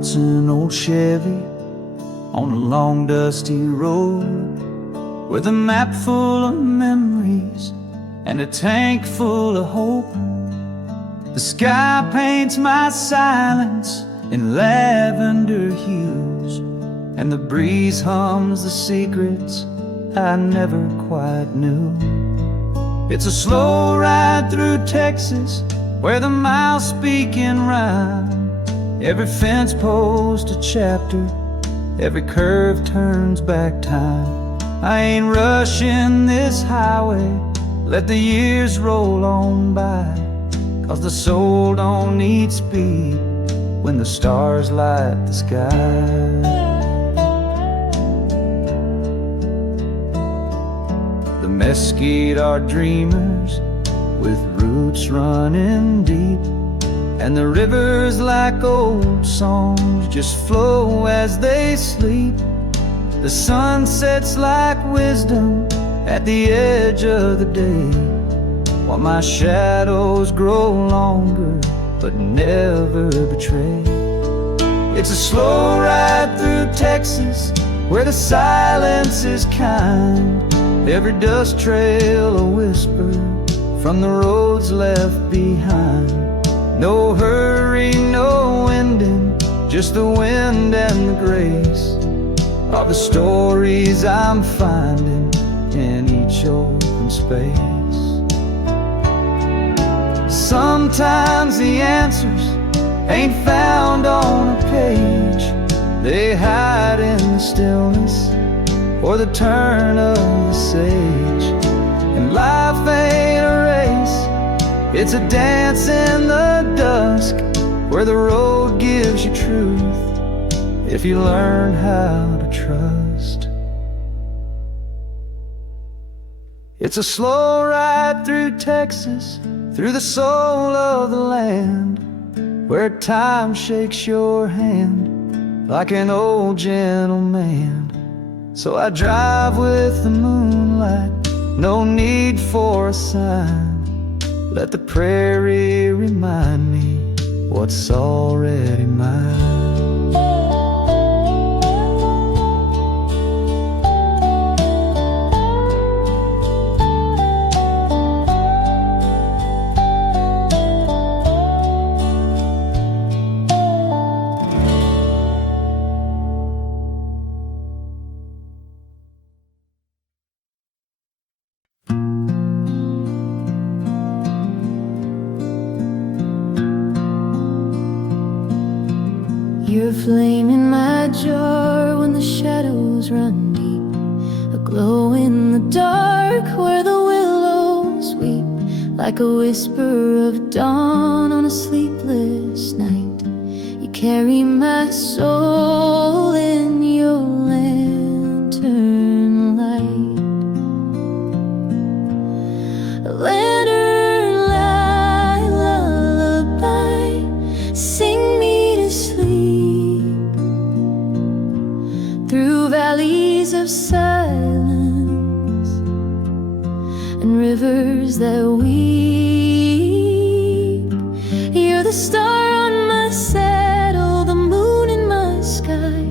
It's an old Chevy on a long dusty road, with a map full of memories and a tank full of hope. The sky paints my silence in lavender hues, and the breeze hums the secrets I never quite knew. It's a slow ride through Texas, where the miles speak in rhyme. Every fence post a chapter, every curve turns back time. I ain't rushing this highway, let the years roll on by, 'cause the soul don't need speed when the stars light the sky. The mesquite are dreamers with roots running deep, and the rivers like old songs just flow as they sleep. The sun sets like wisdom at the edge of the day, while my shadows grow longer but never betray. It's a slow ride through Texas, where the silence is kind. Every dust trail a whisper from the roads left behind. No hurry, no ending, just the wind and the grace of the stories I'm finding in each open space. Sometimes the answers ain't found on a page, they hide in the stillness or the turn of the sage. And life ain't a race, it's a dance in the dusk, where the road gives you truth if you learn how to trust. It's a slow ride through Texas, through the soul of the land, where time shakes your hand like an old gentleman. So I drive with the moonlight, no need for a sign. Let the prairie remind me what's already mine. You're a flame in my jar when the shadows run deep, a glow in the dark where the willows weep, like a whisper of dawn on a sleepless night. You carry my soul in your lantern light. A lantern light lullaby, sing me to sleep through valleys of silence and rivers that weep. You're the star on my saddle, the moon in my sky.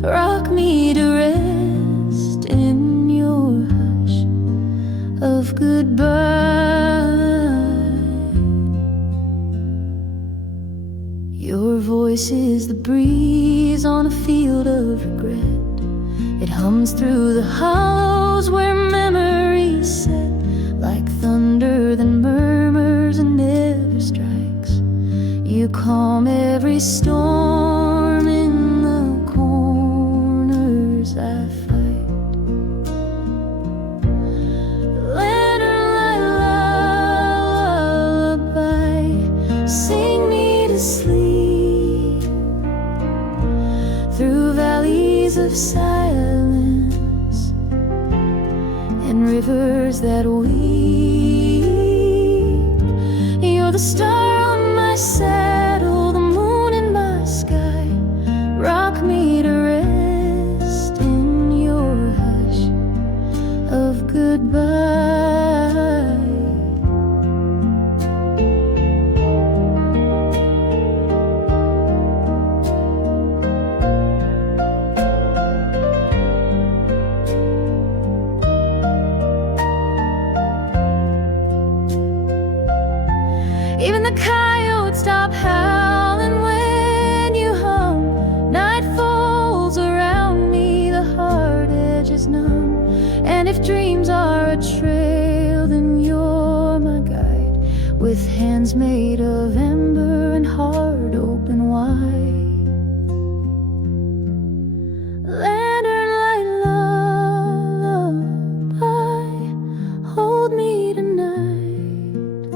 Rock me to rest in your hush of goodbye. Your voice is the breeze on a field of regret. It hums through the hollows where memories set, like thunder that murmurs and never strikes. You calm every storm in the corners I fight. Lantern light lullaby, sing me to sleep through valleys of silence and rivers that weep. You're the star on my saddle, the moon in my sky. Rock me to rest in your hush of goodbye. hands made of ember and heart open wide. Lantern light lullaby, hold me tonight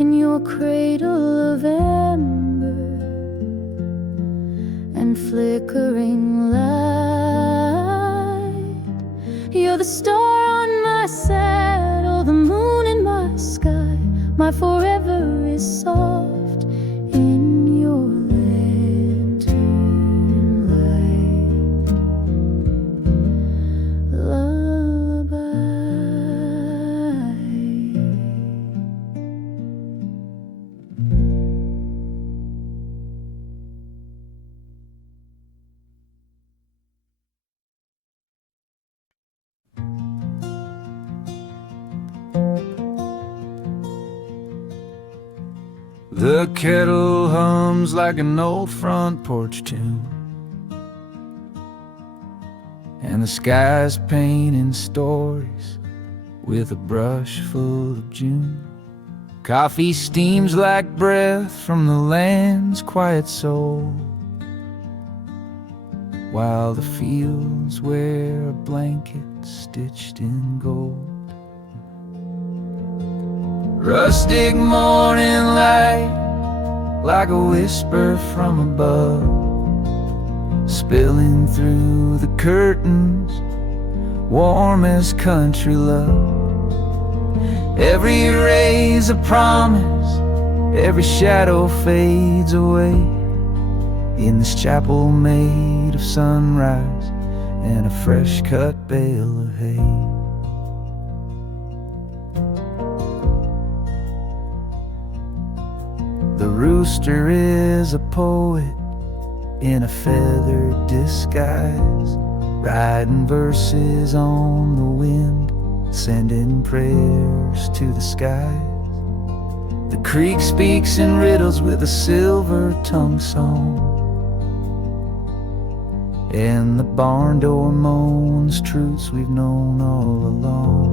in your cradle of ember and flickering light. You're the star on my saddle, the moon in my sky. My forever is soft in your lantern light. Lullaby. The kettle hums like an old front porch tune, and the sky's painting stories with a brush full of June. Coffee steams like breath from the land's quiet soul, while the fields wear a blanket stitched in gold. Rustic morning light, like a whisper from above, spilling through the curtains, warm as country love. Every ray's a promise, every shadow fades away, in this chapel made of sunrise and a fresh cut bale of hay. The rooster is a poet in a feathered disguise, writing verses on the wind, sending prayers to the skies. The creek speaks in riddles with a silver tongue song, and the barn door moans truths we've known all along.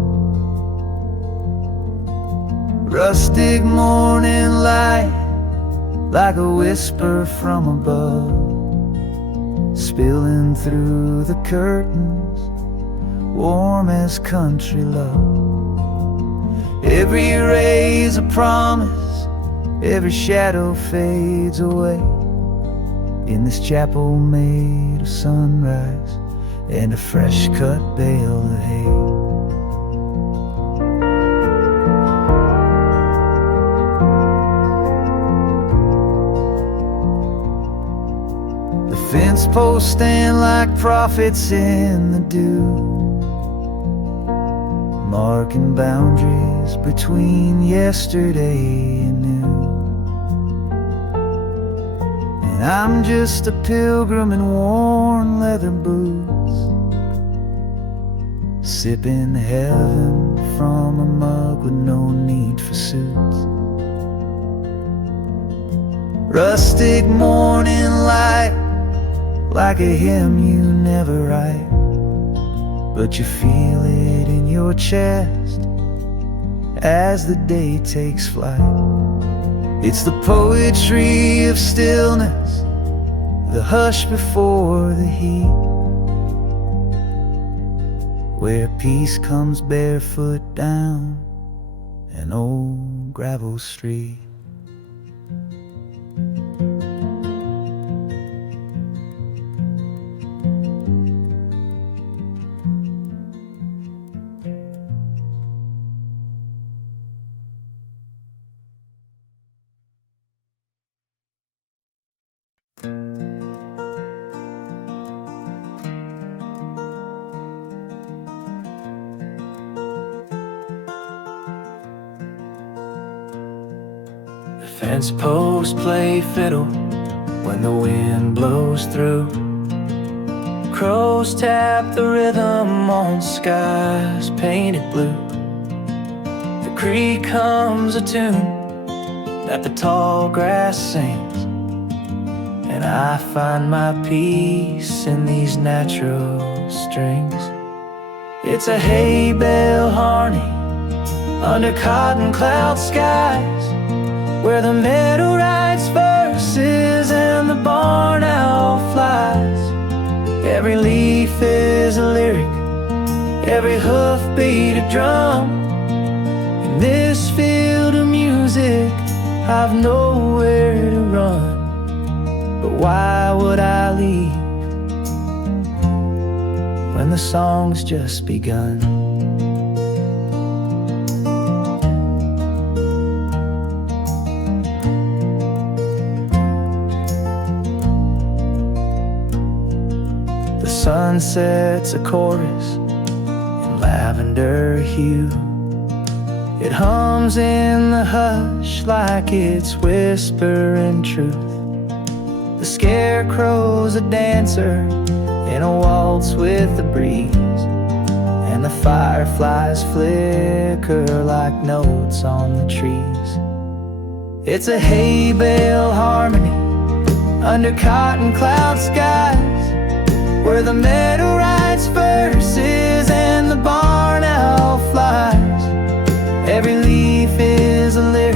Rustic morning light, like a whisper from above, spilling through the curtains, warm as country love. Every ray's a promise, every shadow fades away, in this chapel made of sunrise and a fresh cut bale of hay. Fence posts stand like prophets in the dew, marking boundaries between yesterday and new. And I'm just a pilgrim in worn leather boots, sipping heaven from a mug with no need for suits. Rustic morning light, like a hymn you never write, but you feel it in your chest as the day takes flight. It's the poetry of stillness, the hush before the heat, where peace comes barefoot down an old gravel street. Fence posts play fiddle when the wind blows through. Crows tap the rhythm on skies painted blue. The creek hums a tune that the tall grass sings, and I find my peace in these natural strings. It's a hay Bale Harmony under cotton cloud skies, where the meadow writes verses and the barn owl flies. Every leaf is a lyric, every hoofbeat a drum. In this field of music, I've nowhere to run. But why would I leave when the song's just begun? The sun sets a chorus in lavender hue. It hums in the hush like it's whispering truth. The scarecrow's a dancer in a waltz with the breeze, and the fireflies flicker like notes on the trees. It's a hay bale harmony under cotton cloud skies, where the meadow writes verses and the barn owl flies. Every leaf is a lyric,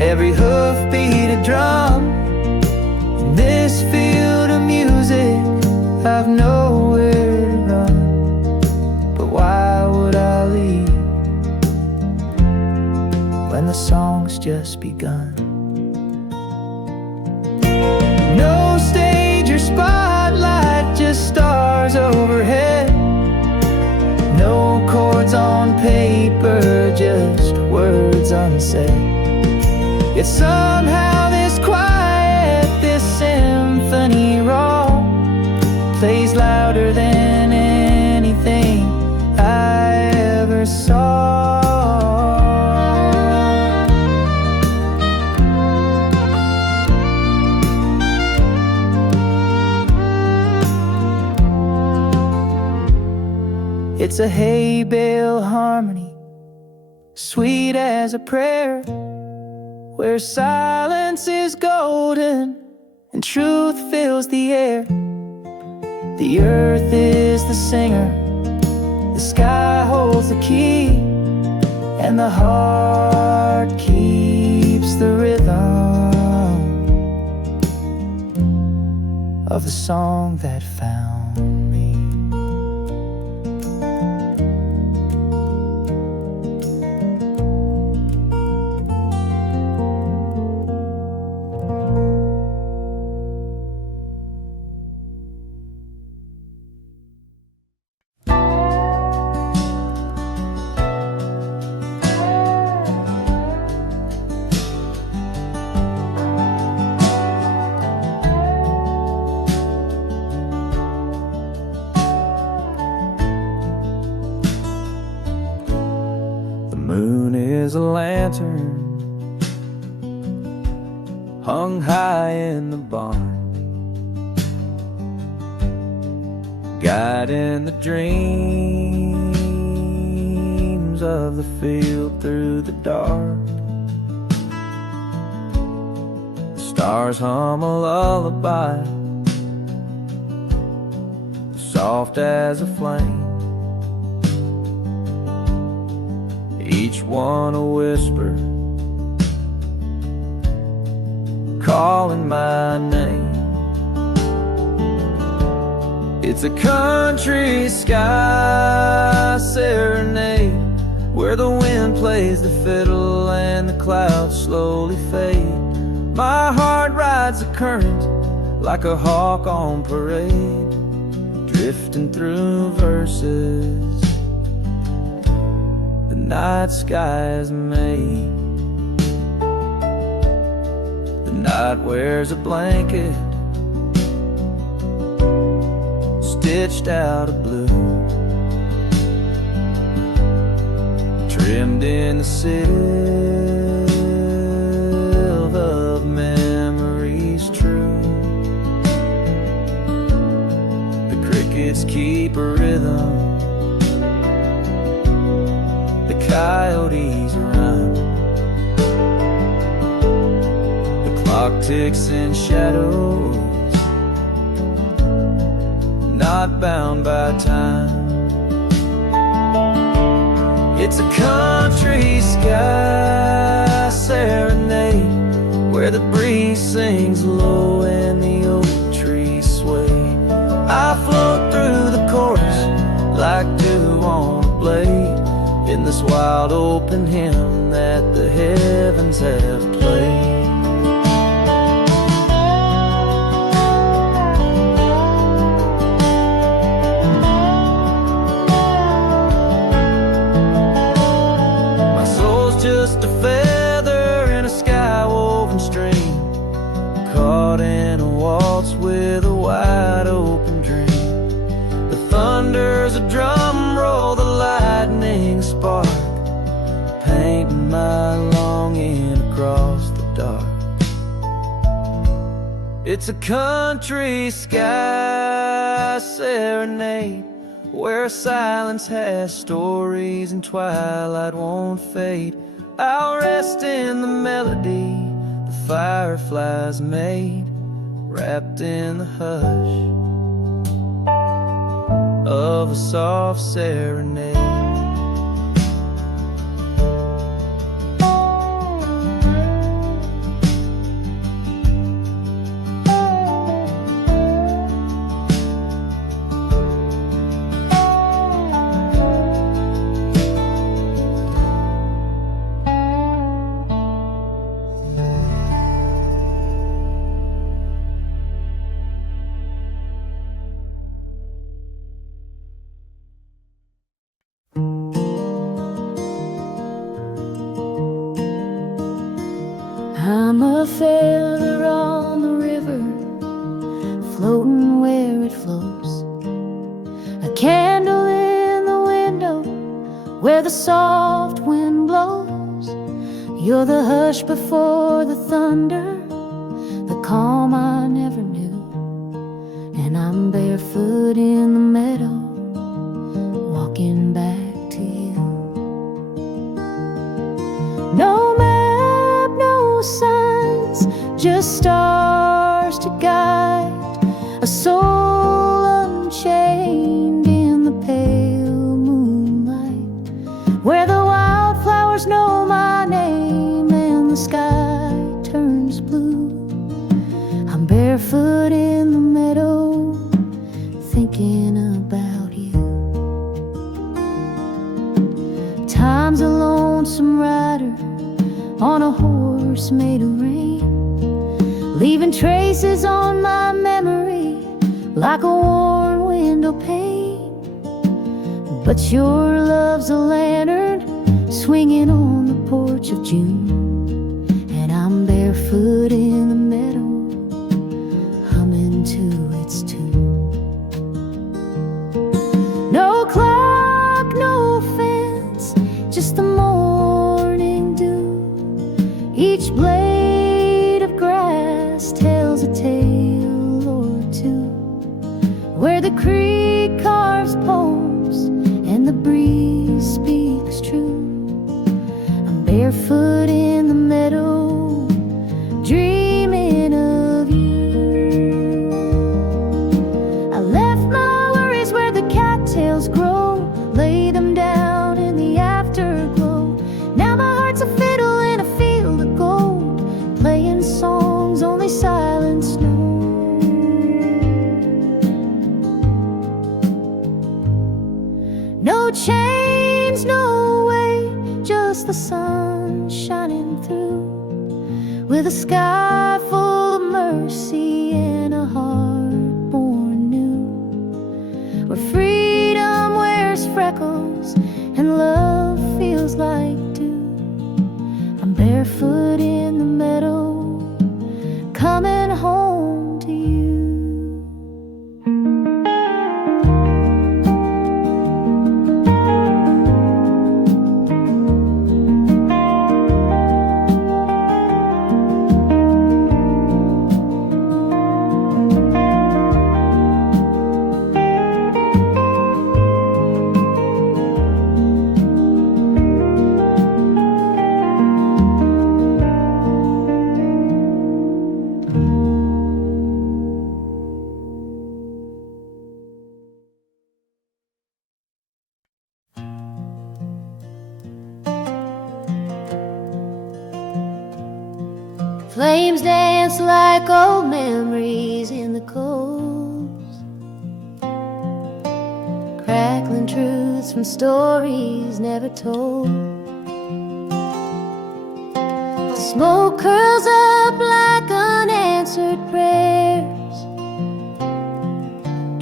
every hoofbeat a drum. In this field of music, I've nowhere to run. But why would I leave when the song's just begun? No stage or spotlight, just stars overhead. No chords on paper, just words unsaid. Yet somehow this quiet, this symphony raw, plays louder than anything I ever saw. It's a hay bale harmony, sweet as a prayer, where silence is golden and truth fills the air. The earth is the singer, the sky holds the key, and the heart keeps the rhythm of the song that found me. A lantern hung high in the barn, guiding the dreams of the field through the dark. The stars hum a lullaby, soft as a flame, each one a whisper, calling my name. It's a country sky serenade, where the wind plays the fiddle and the clouds slowly fade. My heart rides the current like a hawk on parade, drifting through verses the night sky is made. The night wears a blanket stitched out of blue, trimmed in the silver of memories true. The crickets keep a rhythm, the coyotes run, the clock ticks in shadows, not bound by time. It's a country sky serenade, where the breeze sings low and the oak trees sway. I float through the chorus like dew on a blade, in this wild open hymn that the heavens have played. Just a feather in a sky-woven stream, caught in a waltz with a wide open dream. The thunder's a drum roll, the lightning spark, painting my longing across the dark. It's a country sky serenade, where silence has stories and twilight won't fade. I'll rest in the melody the fireflies made, wrapped in the hush of a soft serenade. I'm a feather on the river, floating where it flows, a candle in the window where the soft wind blows. You're the hush before the thunder, the calm I never knew. And I'm barefoot in the meadow, walking back to you. No map, no signs, just stars to guide a soul unchained in the pale moonlight, where the wildflowers know my name and the sky turns blue. I'm barefoot in the meadow, thinking about you. Time's a lonesome rider on a horse made of rain, leaving traces on my memory like a worn window pane. But your love's a lantern swinging on the porch of June, and I'm barefoot in the meadow, humming to its tune. No clock, no fence, just the morning dew. Each blade of grass tells a tale or two, where the creek carves poems and the breeze speaks true. I'm barefoot in the meadow, dreaming of you. I left my worries where the cattails grow, lay them down in the afterglow. Now my heart's a fiddle in a field of gold, playing songs only silence knows. No chains, no way, just the sun shining through, with a sky full of mercy and a heart born new, where freedom wears freckles and love feels like dew. I'm barefoot in the meadow, coming home to you. Flames dance like old memories in the coals, crackling truths from stories never told. Smoke curls up like unanswered prayers,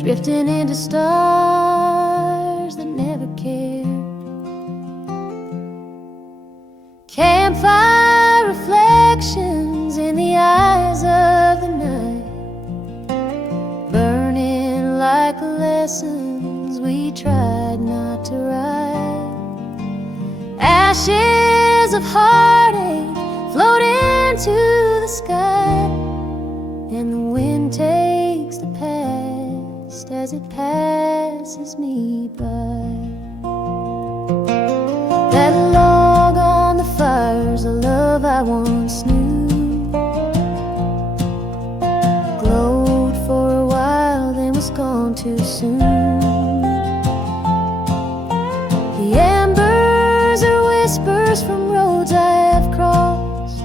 drifting into stars that never cared. Campfire reflections in the eyes of the night, burning like lessons we tried not to write. Ashes of heartache float into the sky, and the wind takes the past as it passes me by. That log on the fire's a love I once knew, glowed for a while then was gone too soon. The embers are whispers from roads I have crossed,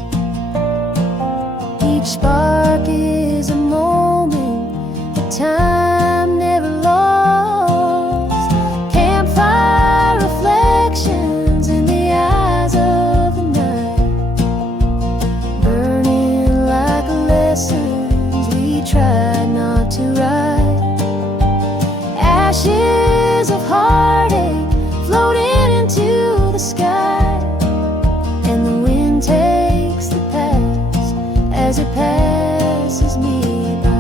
each spark is a moment that time never lost. Campfire reflections in the eyes of the night, burning like lessons we tried not to write. Ashes of heartache floating into the sky, and the wind takes the past as it passes me by.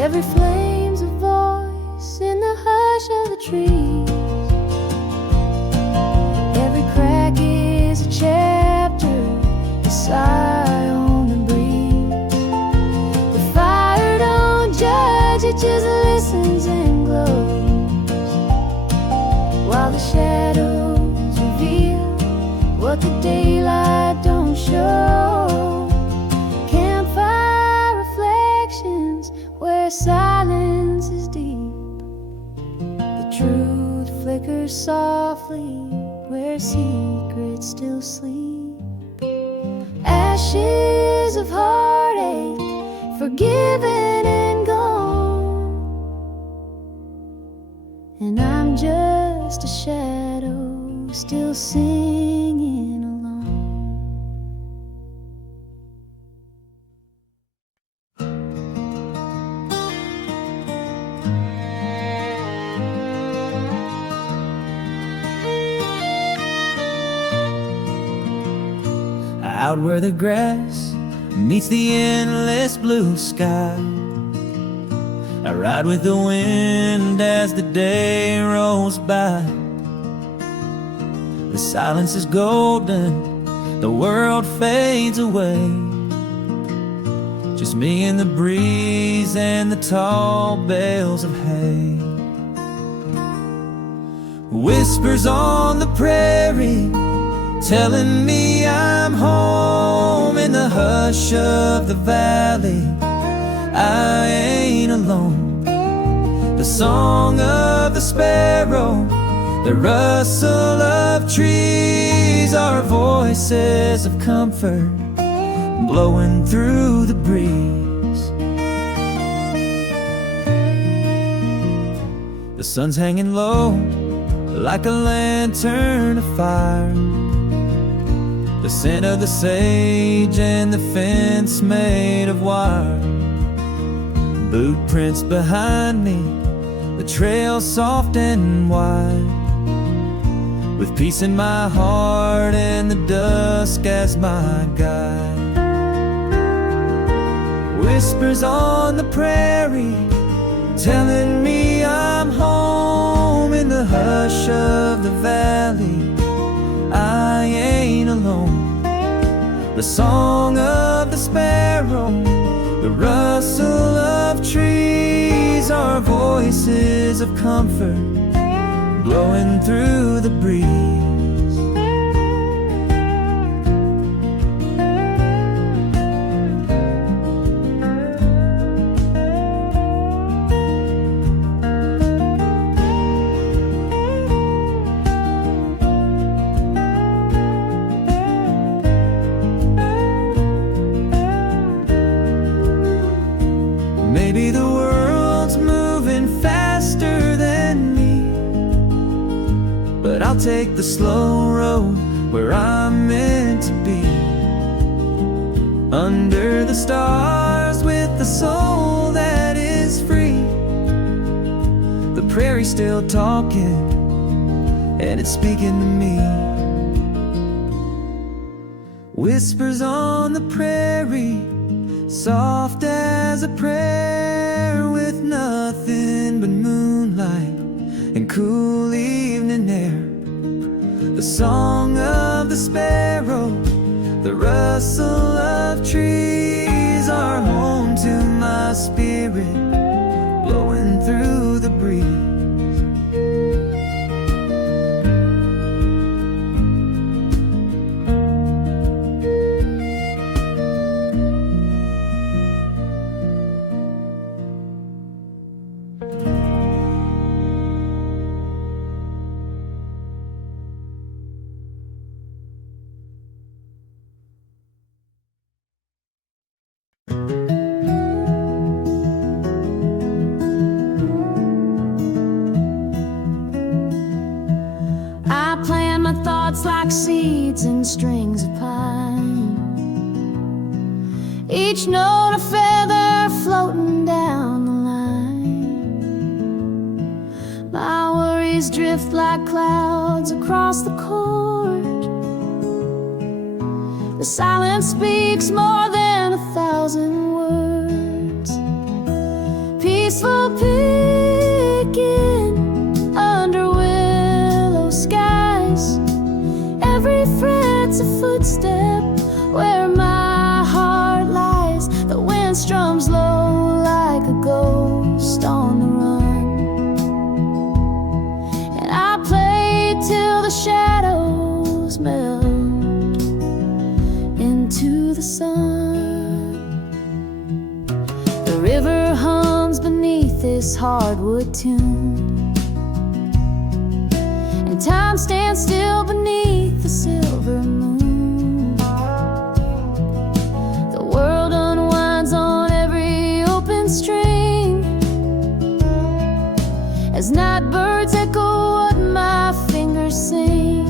Every flame's a voice in the hush of the trees, every crack is a chapter, a sigh on the breeze. The fire don't judge, it just listens and glows, while the shadows reveal what the daylight don't show. Campfire reflections where silence is deep, the truth flickers softly where secrets still sleep. Ashes of heartache forgiven and gone, and I'm just a shadow still singing along. Out where the grass meets the endless blue sky, I ride with the wind as the day rolls by. The silence is golden, the world fades away, just me and the breeze and the tall bales of hay. Whispers on the prairie telling me I'm home. In the hush of the valley, I ain't alone. The song of the sparrow, the rustle of trees are voices of comfort blowing through the breeze. The sun's hanging low like a lantern of fire, the scent of the sage and the fence made of wire. Boot prints behind me, the trail soft and wide, with peace in my heart and the dusk as my guide. Whispers on the prairie telling me I'm home. In the hush of the valley, I ain't alone. The song of the sparrow, the rustle of trees are voices of comfort blowing through the breeze. Maybe the world's moving faster than me, but I'll take the slow road where I'm meant to be. Under the stars with the soul that is free. The prairie's still talking, and it's speaking to me. Whispers on the prairie, soft as a prayer, with nothing but moonlight and cool evening air. The song of the sparrow, the rustle of trees are home to my spirit, blowing through the breeze. Like seeds in strings of pine, each note a feather floating down the line. My worries drift like clouds across the court. The silence speaks more than 1,000 words. Peaceful picking under willow skies. Every fret's a footstep where my heart lies. The wind strums low like a ghost on the run, and I play till the shadows melt into the sun. The river hums beneath this hardwood tune, and time stands still beneath the silver moon. The world unwinds on every open string as night birds echo what my fingers sing.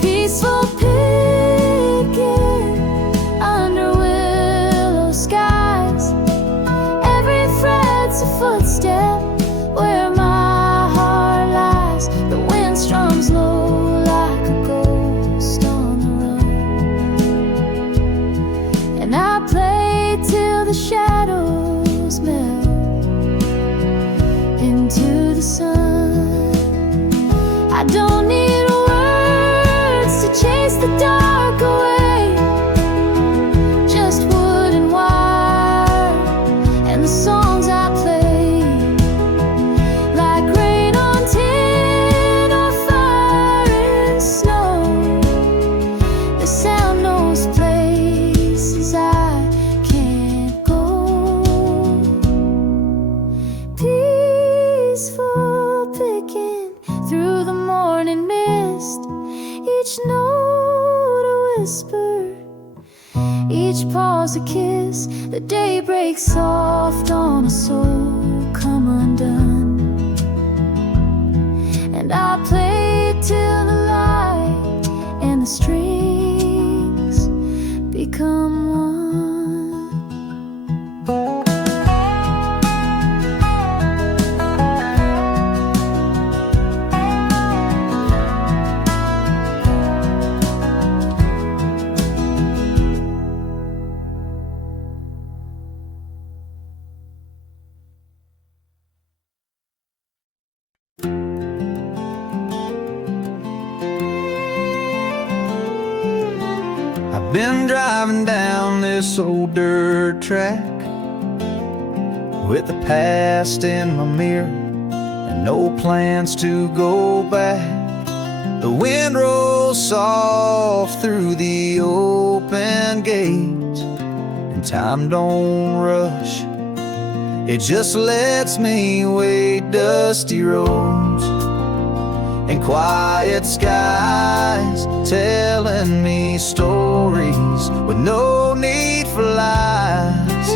Peaceful picking under willow skies. Every fret's a footstep where my heart lies. The wind strums low like a ghost on the run, and I play till the shadows melt into the sun. I don't need words to chase the dark away, just wood and wire and the songs I play. Like rain on tin or fire in snow, the sound knows places I can't go. Peaceful picking through the morning mist, each note a whisper, each pause a kiss. The day breaks soft on a soul come undone, and I play till the light and the strings become one. Been driving down this old dirt track with the past in my mirror and no plans to go back. The wind rolls soft through the open gate, and time don't rush, it just lets me wade dusty roads and quiet skies, telling me stories with no need for lies.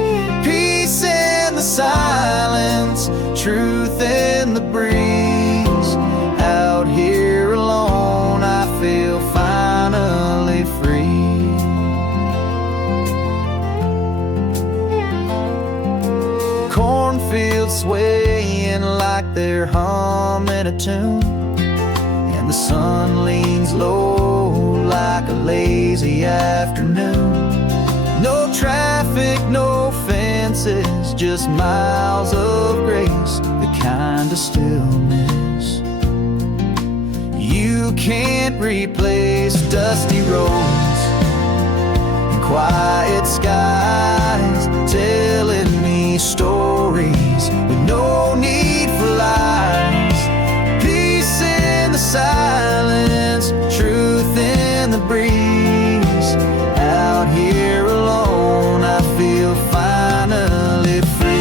Peace in the silence, truth in the breeze. Out here alone, I feel finally free. Cornfields swaying like they're humming a tune, and the sun leans low like a lazy afternoon. No traffic, no fences, just miles of grace, the kind of stillness you can't replace. Dusty roads and quiet skies, telling me stories with no need for lies. Peace in the silence, truth in the breeze. Out here alone, I feel finally free.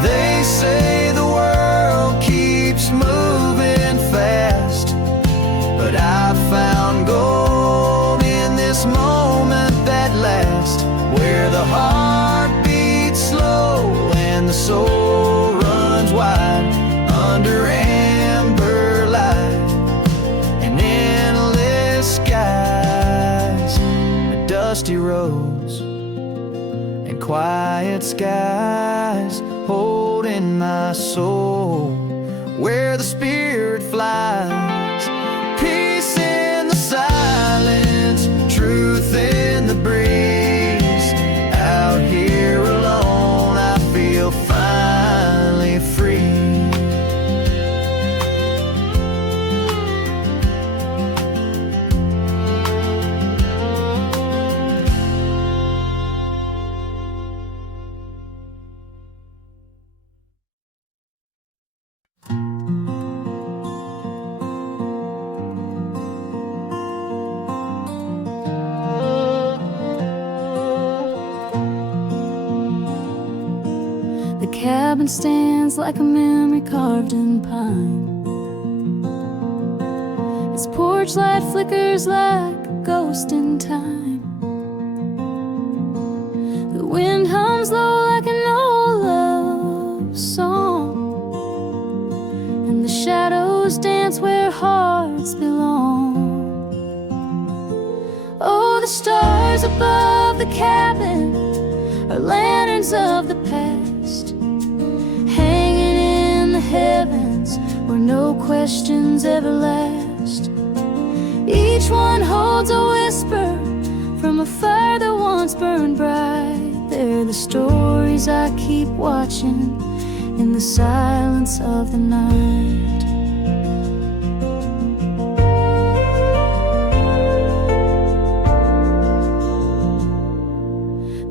They say the world keeps moving fast, but I found gold in this moment that lasts, where the heart beats slow and the soul runs wide under amber light and endless skies. Dusty roads and quiet skies, holding my soul where the spirit flies. Peace in the silence, truth in the breeze. Out here alone, I feel finally free. The cabin stands like a memory carved in pine. Its porch light flickers like a ghost in time. The wind hums low like an old love song, and the shadows dance where hearts belong. Oh, the stars above the cabin are lanterns of the past, hanging in the heavens where no questions ever last. Each one holds a whisper from a fire that once burned bright. They're the stories I keep watching in the silence of the night.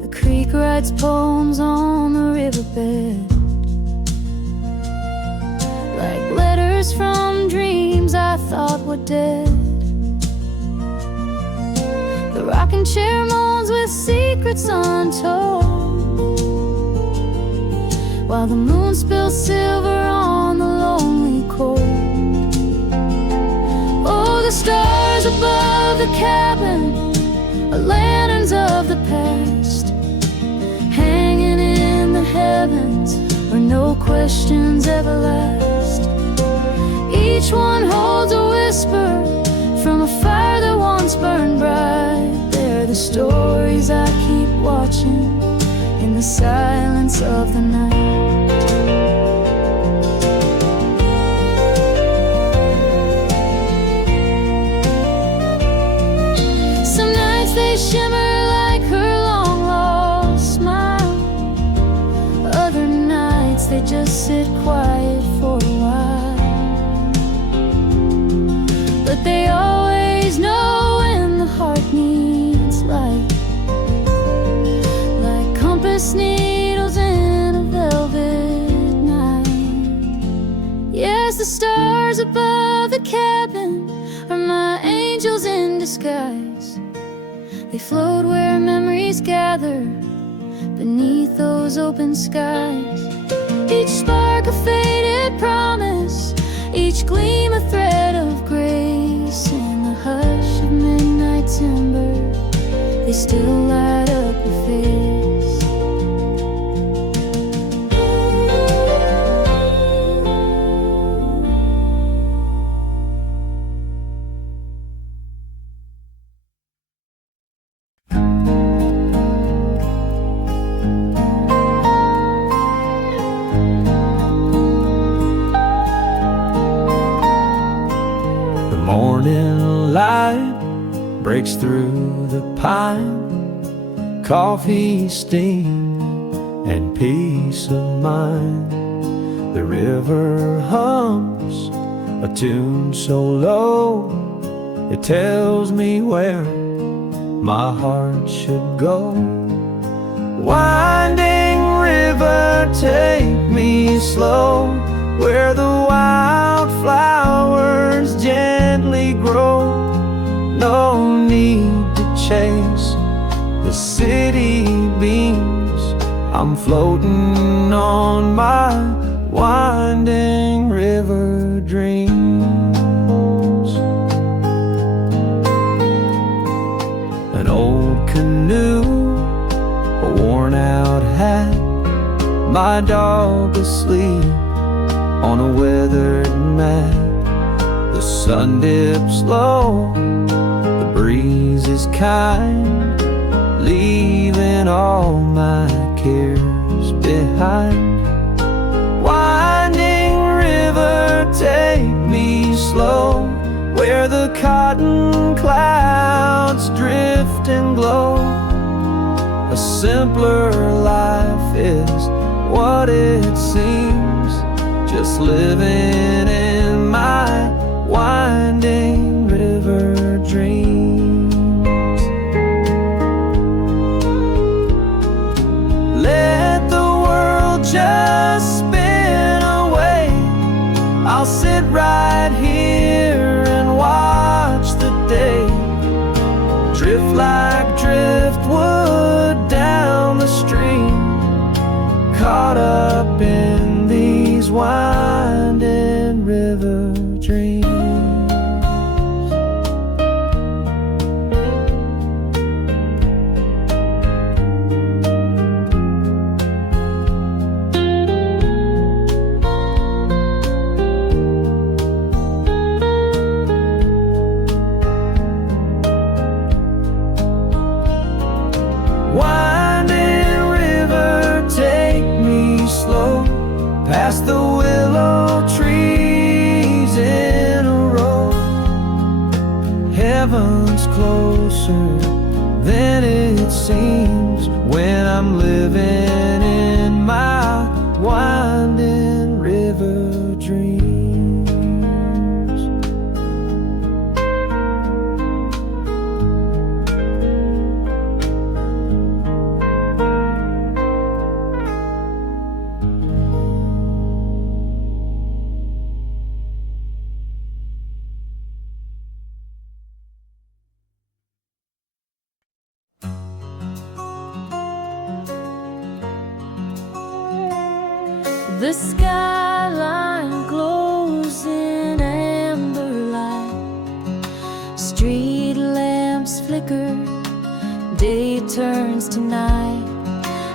The creek writes poems on the riverbed, like letters from dreams I thought were dead. The rocking chair moans with secrets untold, while the moon spills silver on the lonely cold. Oh, the stars above the cabin are lanterns of the past, hanging in the heavens where no questions ever last. Each one holds a whisper from a fire that once burned bright. They're the stories I keep watching in the silence of the night. precious needles in a velvet night. Yes, the stars above the cabin are my angels in disguise. They float where memories gather beneath those open skies. Each spark a faded promise, each gleam a thread of grace. In the hush of midnight timber, they still light up a face. Morning light breaks through the pine, coffee steam and peace of mind. The river hums a tune so low, it tells me where my heart should go. Winding river, take me slow, where the wildflowers gently grow. No need to chase the city beams, I'm floating on my winding river dreams. An old canoe, a worn out hat, my dog asleep on a weathered mat. The sun dips low, the breeze is kind, leaving all my cares behind. Winding river, take me slow, where the cotton clouds drift and glow. A simpler life is what it seems, just living in my winding river dreams. Let the world just spin away, I'll sit right here and watch the day drift like driftwood down the stream, caught up in these winding river dreams. Winding river, take me slow, past the willow trees in a row. Heaven's closer than it seems when I'm living in my winding river dreams. The skyline glows in amber light, street lamps flicker, day turns to night.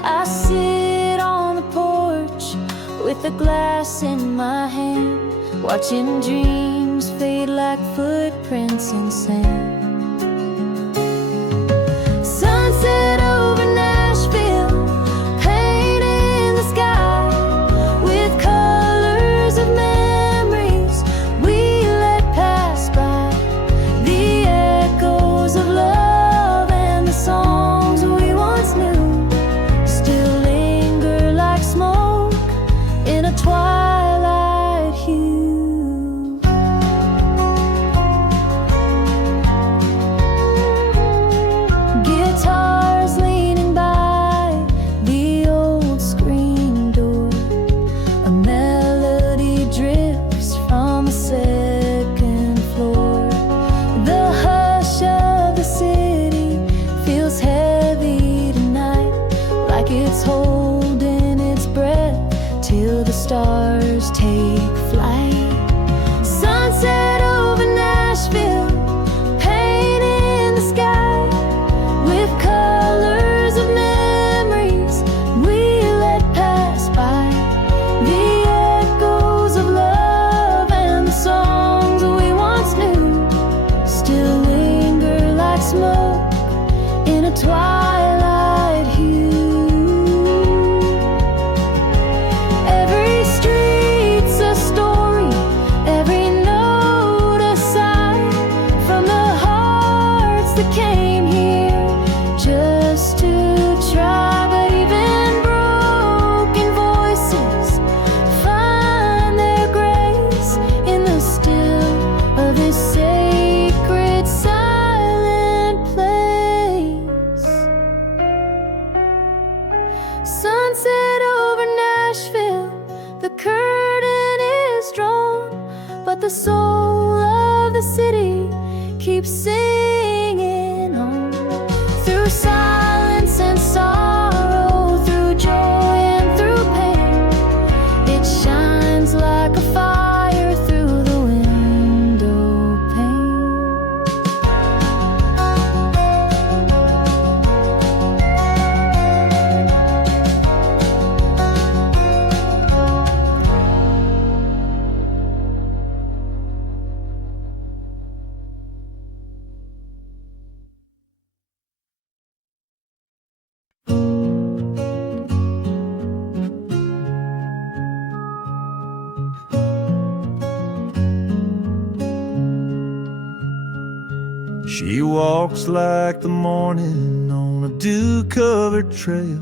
I sit on the porch with a glass in my hand, watching dreams fade like footprints in sand. Sunset over Nashville, painting the sky with colors of memories we let pass by. The echoes of love and the songs we once knew still linger like smoke in a twilight hue. it's holding its breath till the stars take flight. Sunset over Nashville, painting the sky with colors of memories we let pass by. The echoes of love and the songs we once knew still linger like smoke in a twilight hue. Every street's a story, every note a sigh from the hearts that came here just to try. But even broken voices find their grace in the still of this sacred silent place. Sunset over Nashville, the curtain is drawn, but the soul of the city keeps singing on. Through silence and sorrow, through joy and through pain, it shines like a fire through the window pane. She walks like the morning on a dew-covered trail,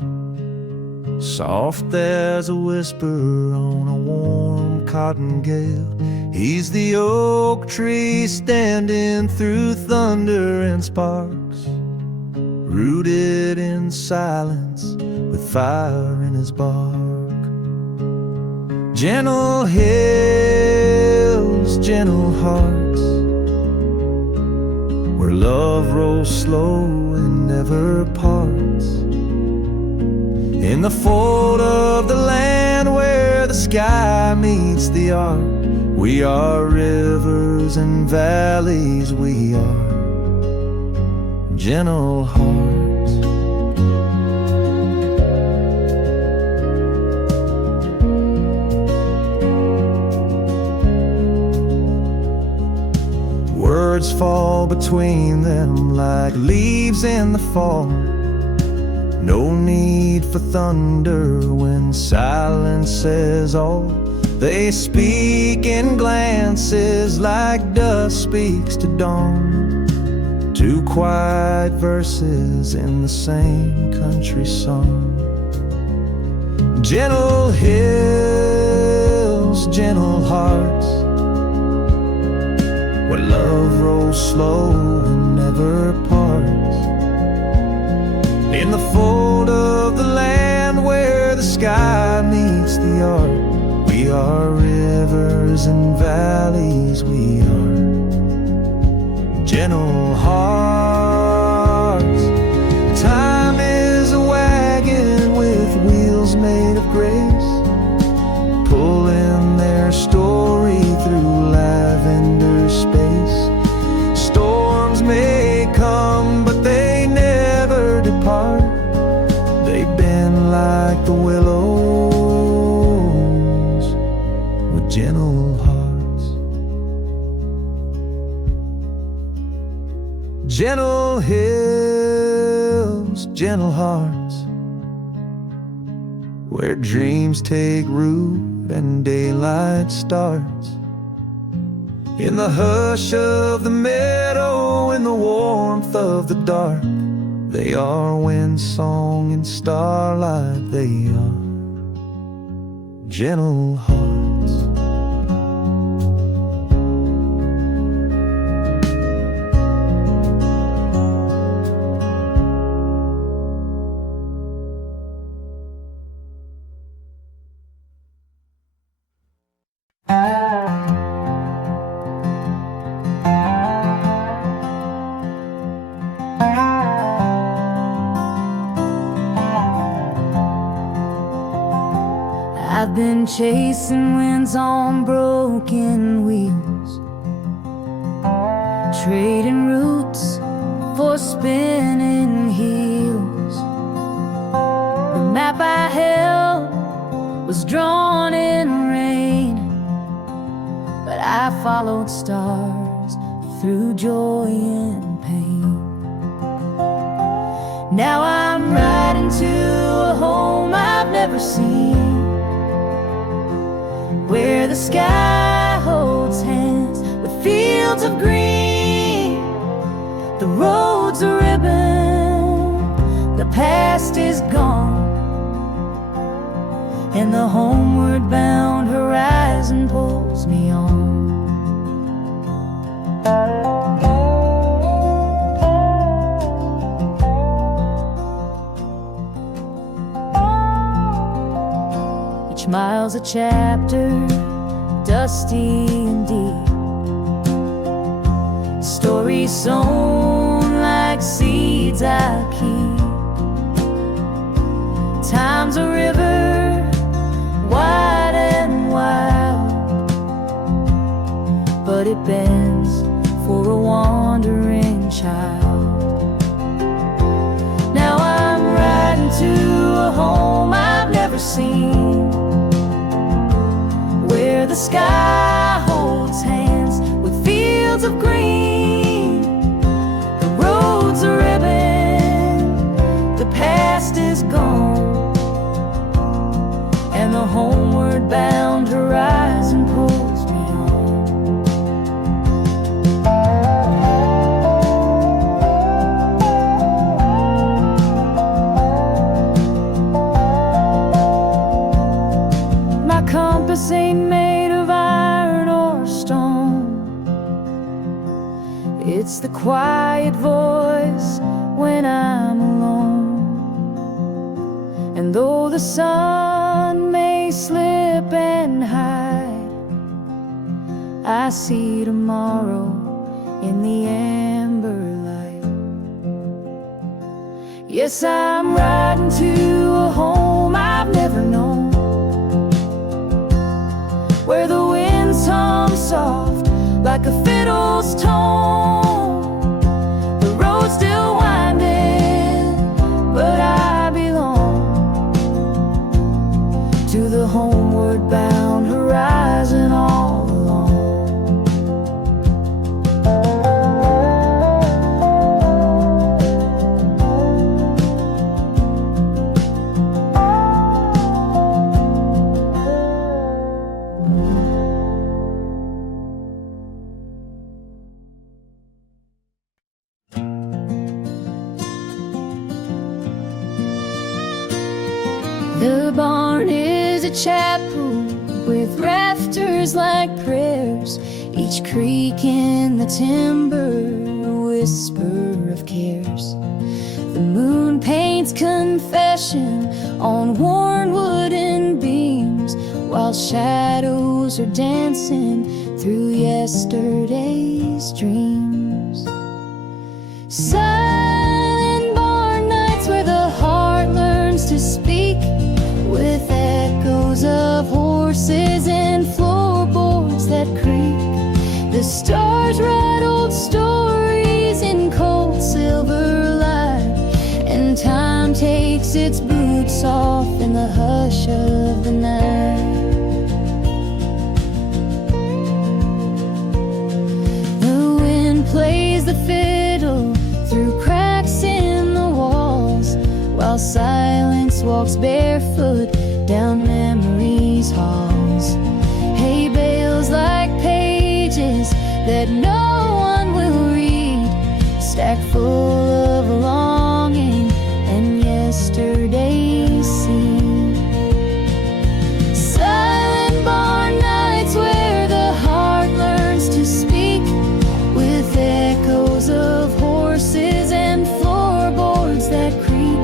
soft as a whisper on a warm cotton gale. He's the oak tree standing through thunder and sparks, rooted in silence with fire in his bark. Gentle hills, gentle hearts, where love rolls slow and never parts. In the fold of the land where the sky meets the arc, we are rivers and valleys, we are gentle hearts. Words fall between them like leaves in the fall. No need for thunder when silence says all. They speak in glances like dusk speaks to dawn. Two quiet verses in the same country song. Gentle hills, gentle hearts, where love rolls slow and never parts. In the fold of the land where the sky meets the arc, we are rivers and valleys, we are gentle hearts. Time is a wagon with wheels made of grace, pulling their story through lavender space. Storms may come, but they never depart. They bend like the willows with gentle hearts. Gentle hills, gentle hearts, where dreams take root and daylight starts. In the hush of the meadow, in the warmth of the dark, they are wind song and starlight, they are gentle hearts. I've been chasing winds on broken wheels, trading roots for spinning heels. The map I held was drawn in rain, but I followed stars through joy and pain. Now I'm riding to a home I've never seen, where the sky holds hands with fields of green. The road's a ribbon, the past is gone, and the homeward bound horizon pulls me on. Each mile's a chapter, dusty and deep, stories sown like seeds I keep. Time's a river, wide and wild, but it bends for a wandering child. Now I'm riding to a home I've never seen, where the sky holds hands with fields of green. The road's a ribbon, the past is gone, and the homeward bound horizon pulls me on. My compass ain't made of iron or stone, it's the quiet voice when I'm alone. And though the sun may slip and hide, I see tomorrow in the amber light. Yes, I'm riding to a home I've never known, where the winds hum soft like a fiddle's tone. The road's still winding, but I belong to the homeward bound horizon all along. The barn is a chapel with rafters like prayers, each creak in the timber a whisper of cares. The moon paints confession on worn wooden beams, while shadows are dancing through yesterday's dreams. Silent barn nights where the heart learns to speak, with echoes of horses and floorboards that creak. The stars write old stories in cold silver light, and time takes its boots off in the hush of the night. The wind plays the fiddle through cracks in the walls, while silence walks barefoot down memory's halls. Hay bales like pages that no one will read, stacked full of longing and yesterday's scene. Silent barn nights where the heart learns to speak, with echoes of horses and floorboards that creak.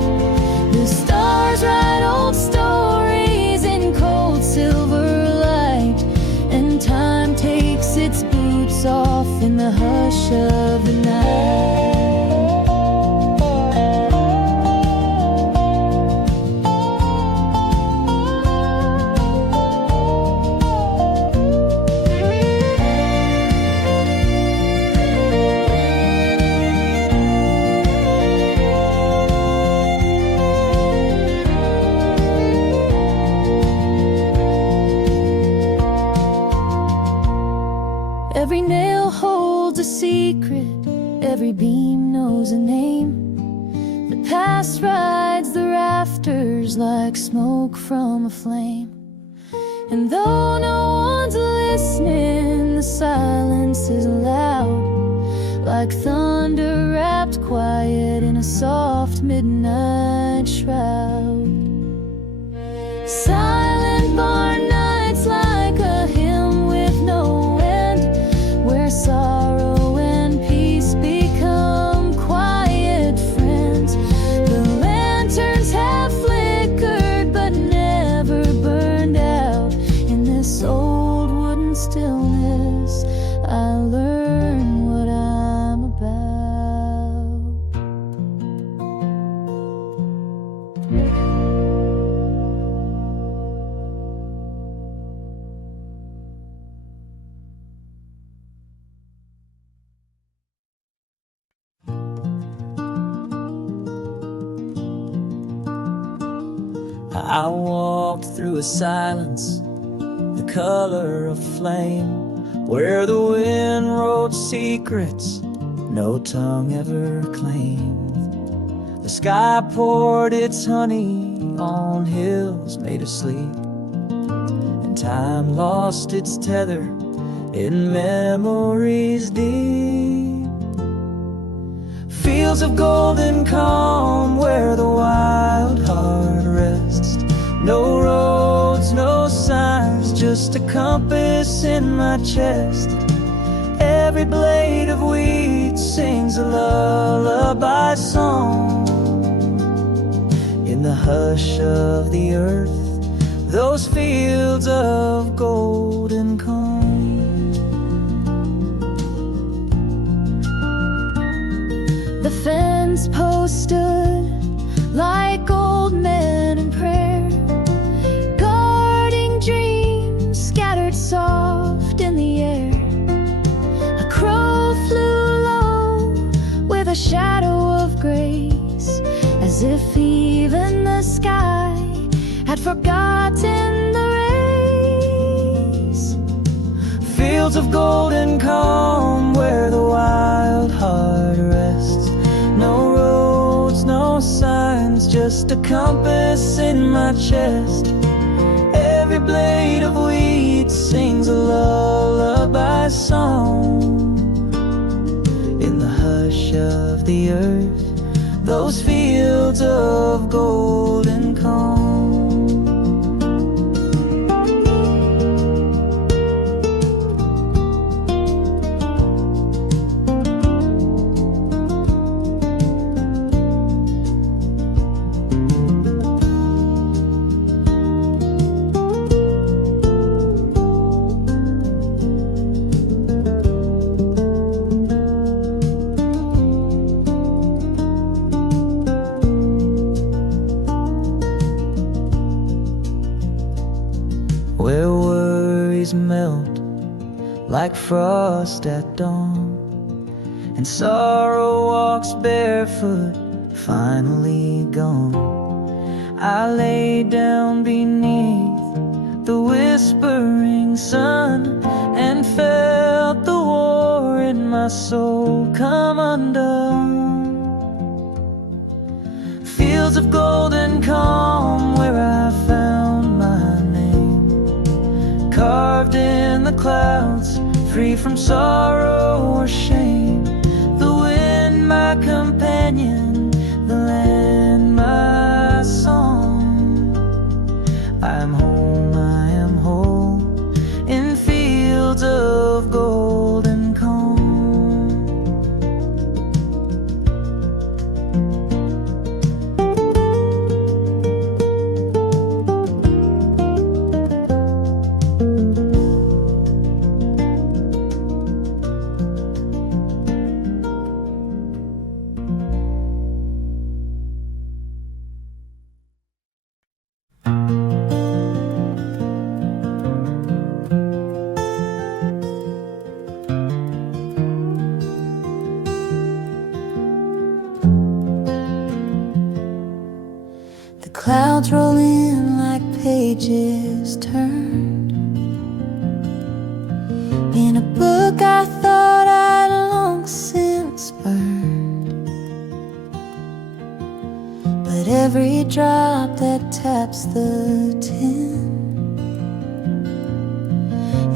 The stars write old stories in cold silver light, and time takes its boots off in the hush of the night. whispers like smoke from a flame. And though no one's listening, the silence is loud, like thunder wrapped quiet in a soft midnight shroud. Silent barn nights like a hymn with no end, where sorrow and peace become quiet friends. The lanterns have flickered but never burned out. In this old wooden stillness, I learn what I'm about. I walked through a silence, the color of flame, where the wind wrote secrets no tongue ever claimed. The sky poured its honey on hills made of sleep, and time lost its tether in memories deep. Fields of golden calm where the wild heart rests. No roads, no signs, just a compass in my chest. Every blade of wheat sings a lullaby song. In the hush of the earth, those fields of golden calm. The fence post stood like old men in prayer, guarding dreams scattered soft in the air. A crow flew low with a shadow of grace, as if even the sky had forgotten the race. Fields of golden calm where the wild heart rests. No roads, no signs, just a compass in my chest. Every blade of wheat sings a lullaby song. In the hush of the earth, those fields of golden calm. Where worries melt like frost at dawn, and sorrow walks barefoot, finally gone. I lay down beneath the whispering sun and felt the war in my soul come undone. Fields of golden calm where I found my name, carved in the clouds, free from sorrow or shame. The wind my companion, the land my song. I am home, I am whole, in fields of golden calm. Clouds roll in like pages turned in a book I thought I'd long since burned. But every every drop that taps the tin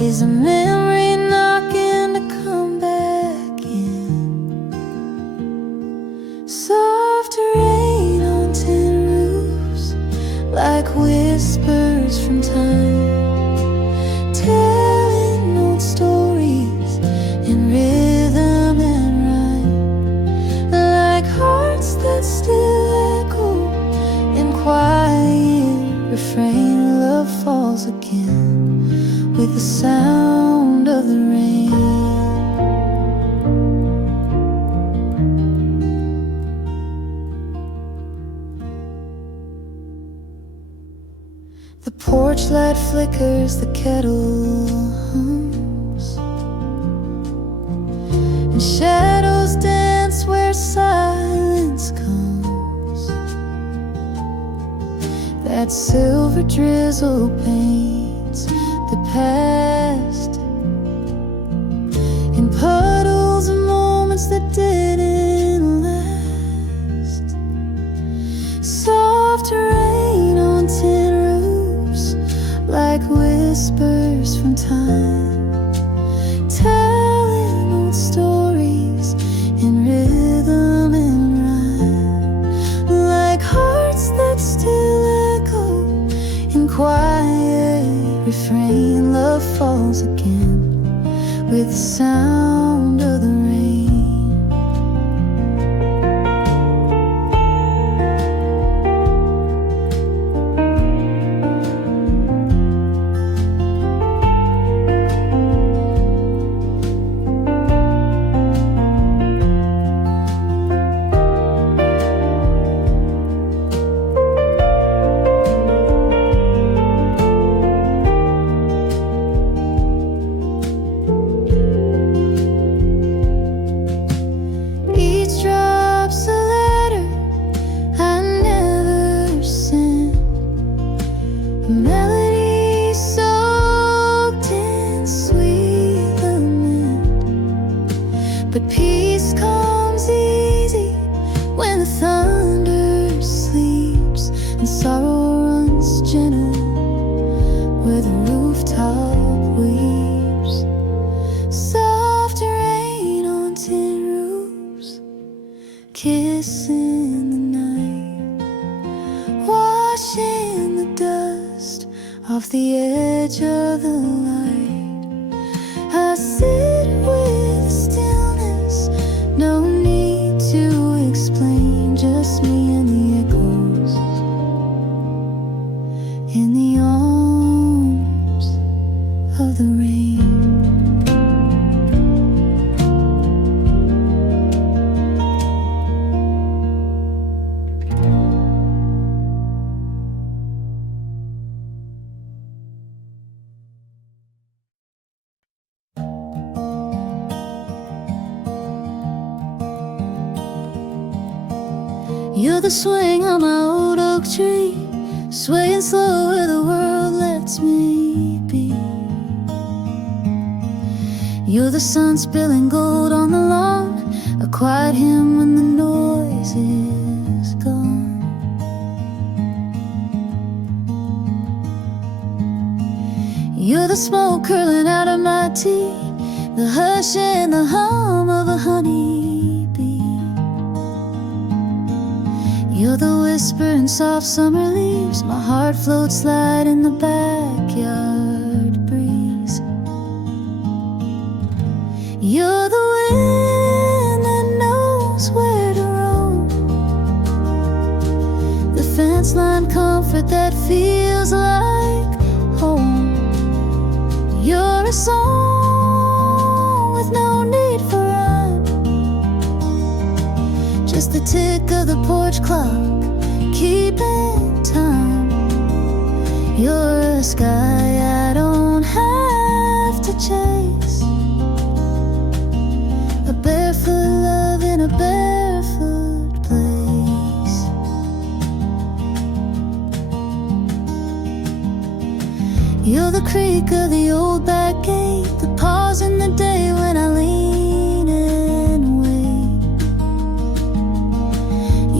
is a memory knocking to come back in. Soft rain on tin roofs, like whispers from time, telling old stories in rhythm and rhyme, like hearts that still echo in quiet refrain. Love falls again with the sound of the rain. The porch light flickers, the kettle hums, and shadows dance where silence comes. That silver drizzle paints the past in puddles of moments that didn't last. Soft rain on tin roofs, like whispers from time, telling old stories in rhythm and rhyme, like hearts that still echo in quiet refrain. Love falls again with the sound of the rain. But peace comes easy when the thunder sleeps and sorrow runs gentle where the rooftop weeps. Soft rain on tin roofs, kissing the night, washing the dust off the edge of the light. I sit with the stillness, no need to explain, just me and the echoes in the arms of the rain. You're the swing on my old oak tree, swaying slow where the world lets me be. You're the sun spilling gold on the lawn, a quiet hymn when the noise is gone. You're the smoke curling out of my tea, the hush and the hum of a honeybee. You're the whisper in soft summer leaves, my heart floats light in the backyard breeze. You're the wind that knows where to roam, the fence line comfort that feels like home. You're a song with no need for rhyme, just the tick of the porch clock keeping time. You're a sky I don't have to chase, a barefoot love in a barefoot place. You're the creak of the old back gate, the pause in the day when I lean and wait.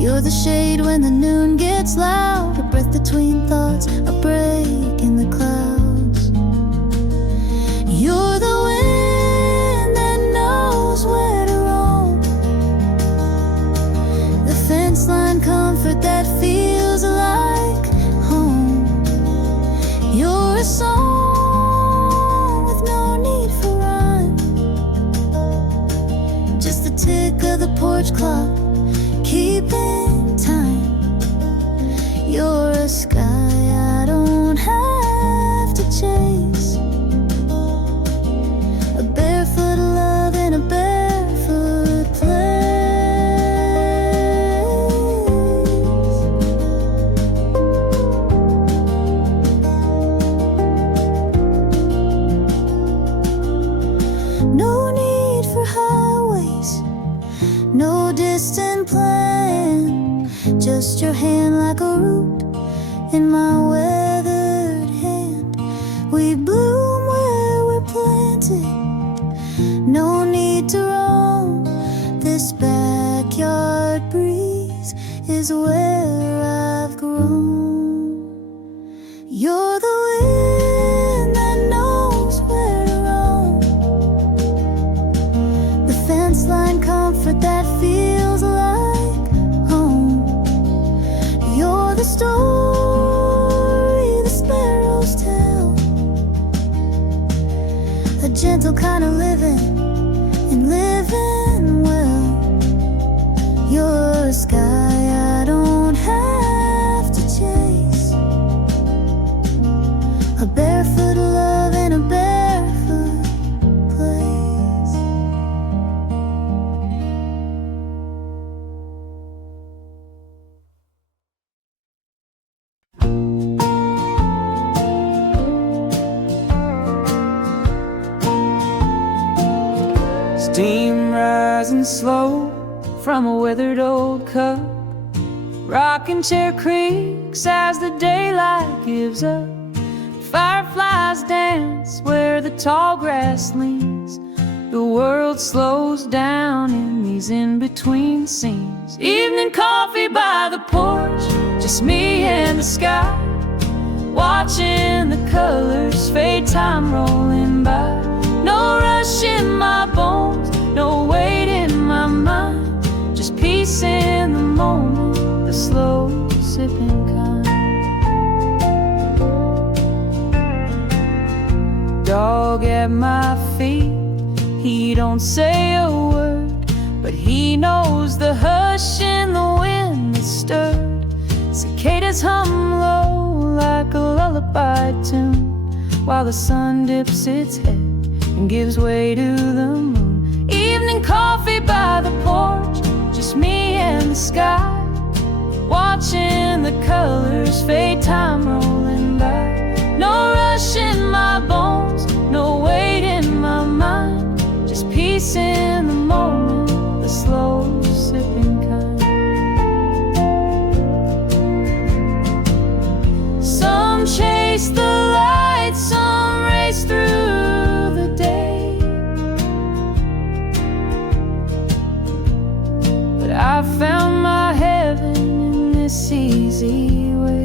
You're the shade when the noon gets loud, a breath between thoughts, a break in the clouds. You're the wind that knows where to roam, the fence line comfort that feels like home. You're a song with no need for rhyme, just the tick of the porch clock keeping time. You're a sky I don't have to chase, a barefoot love in a barefoot place. No need for highways, no distant plan, just your hand like a root in my weathered hand. We bloom where we're planted, no need to roam. This backyard breeze is where I've grown. You're the wind that knows where to roam, the fence line comfort that feels like home. You're the story the sparrows tell, a gentle kind of living and living well. You're a sky I don't have to chase, a barefoot love in a barefoot place. Steam rising slow from a withered old cup, rocking chair creaks as the daylight gives up. Fireflies dance where the tall grass leans. The world slows down in these in-between scenes. Evening coffee by the porch, just me and the sky, watching the colors fade, time rolling by. No rush in my bones, no weight in my mind, just peace in the moment, the slow sipping kind. Dog at my feet, he don't say a word, but he knows the hush in the wind that stirred. Cicadas hum low like a lullaby tune, while the sun dips its head and gives way to the moon. Evening coffee by the porch, just me and the sky, watching the colors fade, time rolling by. No rush in my bones, no weight in my mind, just peace in the moment, the slow sipping kind. Some chase the light, some race through the day, but I found my heaven in this easy way.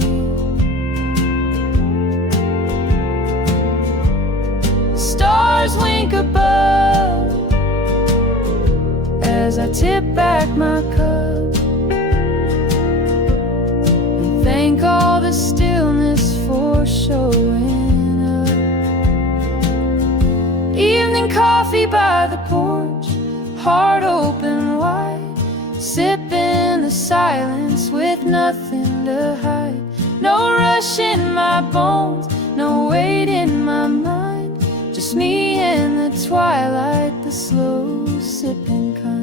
Stars wink above as I tip back my cup and thank all the stillness for showing up. Evening coffee by the porch, heart open wide, sipping the silence with nothing to hide. No rush in my bones, no weight in my mind, just me and the twilight, the slow sipping kind.